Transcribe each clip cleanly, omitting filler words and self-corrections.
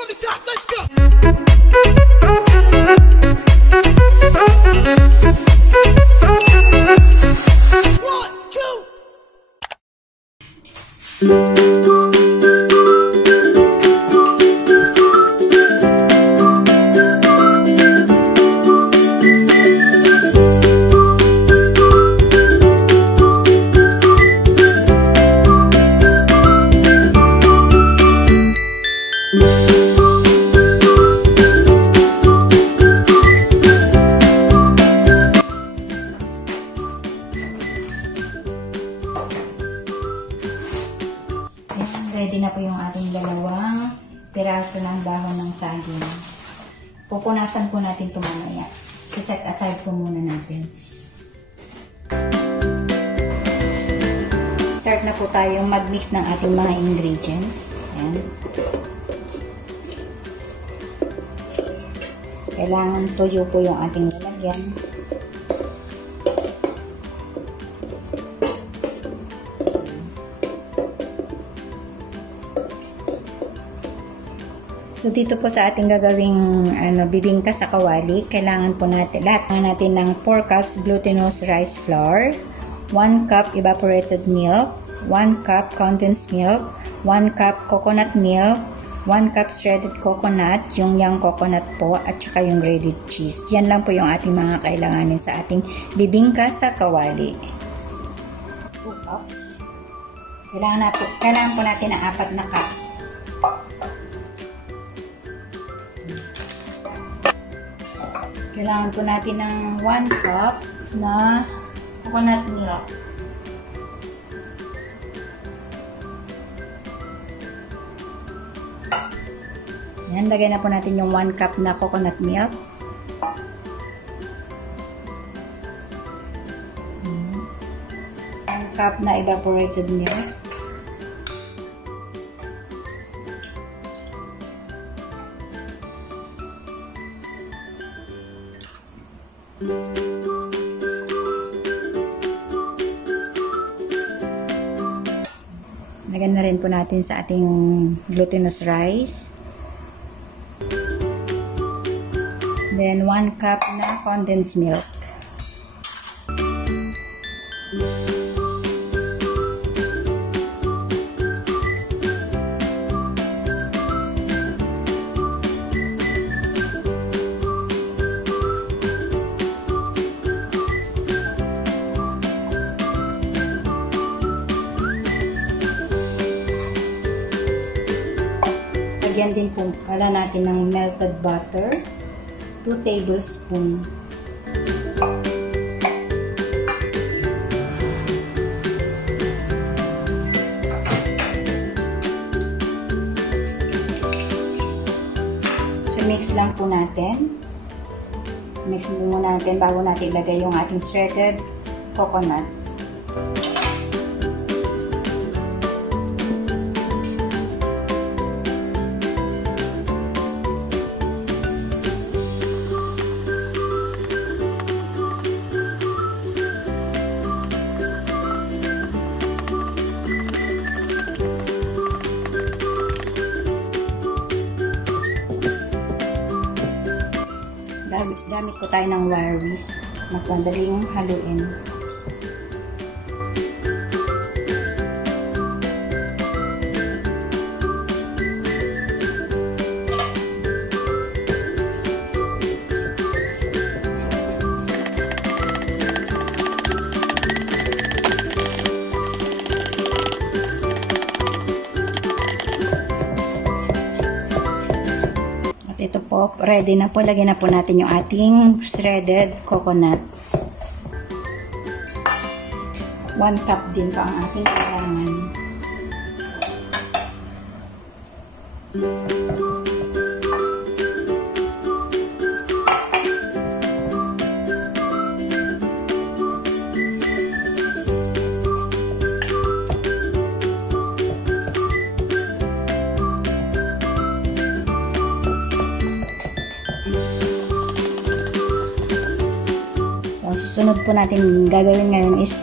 from the top, let's go! One, two. Ready na po yung ating dalawang piraso ng dahon ng saging. Pupunasan po natin ito mamaya. Set aside po muna natin. Start na po tayong mag-mix ng ating mga ingredients. Ayan. Kailangan tuyo po yung ating lalagyan. So, dito po sa ating gagawing bibingka sa kawali, kailangan po natin, lahat natin ng 4 cups glutinous rice flour, 1 cup evaporated milk, 1 cup condensed milk, 1 cup coconut milk, 1 cup shredded coconut, yung young coconut po, at saka yung grated cheese. Yan lang po yung ating mga kailanganin sa ating bibingka sa kawali. 2 cups. Kailangan po natin ng 4 na cup. Kailangan po natin ng 1 cup na coconut milk. Yan, lagay na po natin yung 1 cup na coconut milk. One cup na evaporated milk. Lagyan na rin po natin sa ating glutinous rice. Then 1 cup na condensed milk. Lagyan din po pala natin ng melted butter, 2 tablespoons. So, mix lang po natin. Mix muna natin bago natin ilagay yung ating shredded coconut. Gamit po tayo ng wire whisk. Mas madaling haluin. Ito po, ready na po. Lagyan na po natin yung ating shredded coconut. 1 cup din po ang ating kailangan. Sunod po natin gagawin ngayon is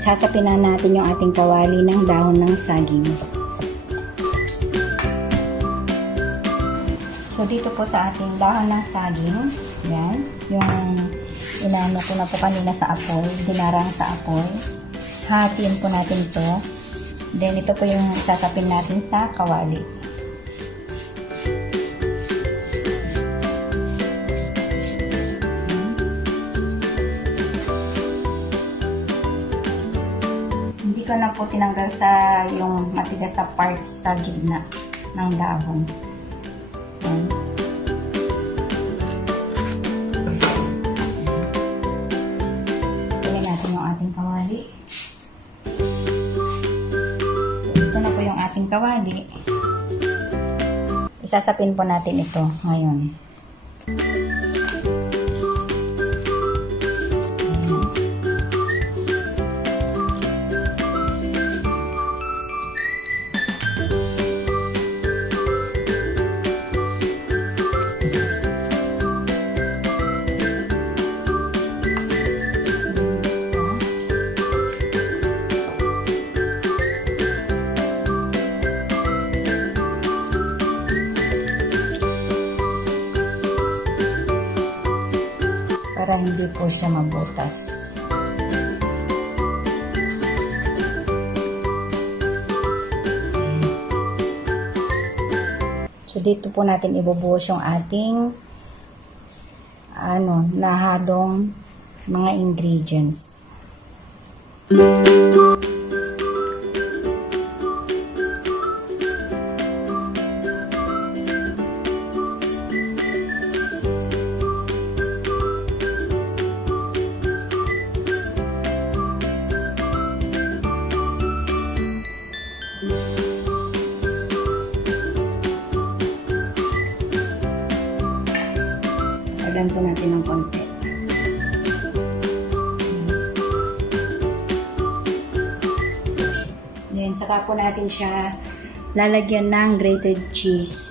sasapinan natin yung ating kawali ng dahon ng saging. So, dito po sa ating dahon ng saging, yan, yung inano ko na po kanina sa apoy, dinarang sa apoy. Hatiin po natin to. Then, ito po yung sasapin natin sa kawali. Hindi ko na po tinanggal sa yung matigas na parts sa gitna ng dahon. Yan. Tuloy natin yung ating kawali. Yung ating kawali, isasapin po natin ito ngayon. Para hindi po siya mabutas. So, dito po natin ibubuhos yung ating nahalong mga ingredients. Lagyan po natin ng konti. Then, saka po natin siya lalagyan ng grated cheese.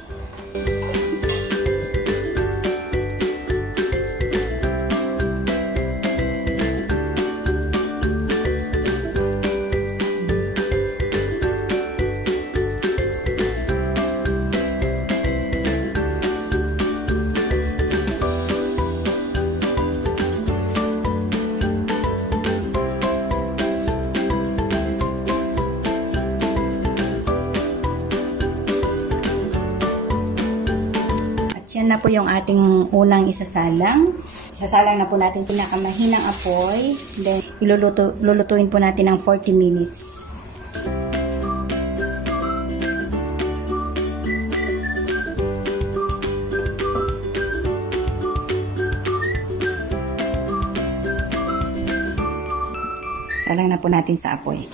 Yan na po yung ating unang isasalang. Isasalang na po natin sa pinakamahinang apoy. Then, lulutuin po natin ng 40 minutes. Salang na po natin sa apoy.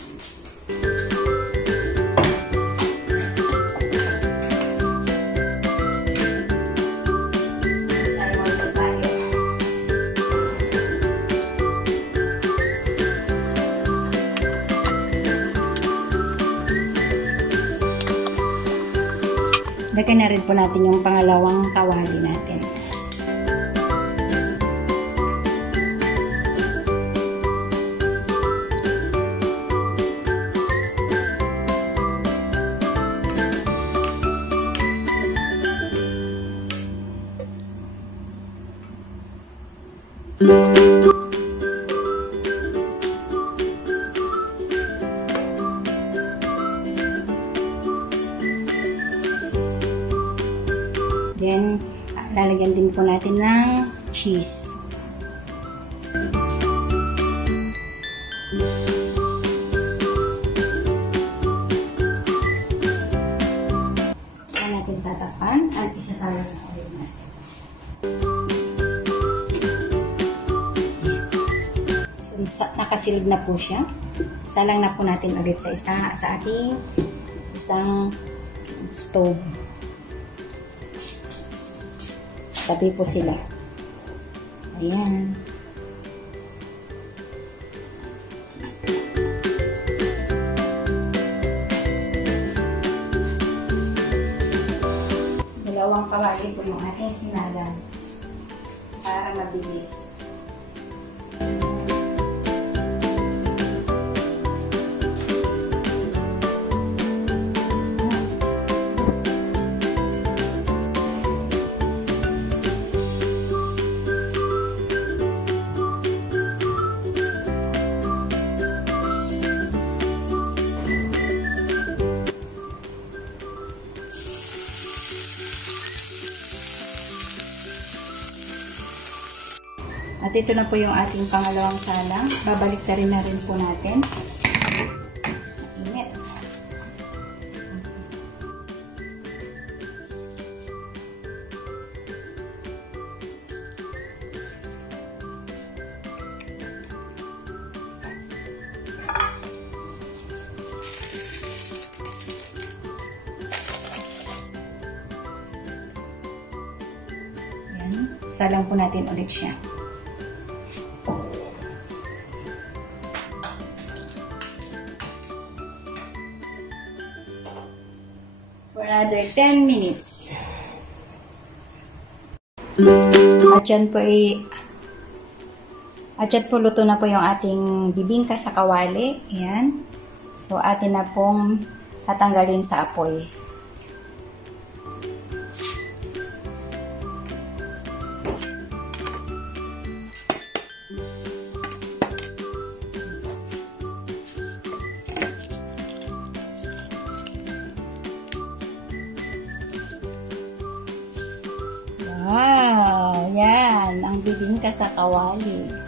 Lagyan na rin po natin yung pangalawang kawali natin. Then, lalagyan din po natin ng cheese. Kaya natin tatapan at isasalang na ulit natin. So, nakasilid na po siya. Salang na po natin ulit sa ating isang stove. Tabi po sila. Ayan. Dalawang kawali po yung ating sinalang para mabilis. ito na po yung ating pangalawang salang. Babalik na rin po natin. Init. Salang po natin ulit siya. For another 10 minutes. At yan po luto na po yung ating bibingka sa kawali. Ayan. So, atin na pong tatanggalin sa apoy. Wow! Yan! Ang bibingka sa kawali.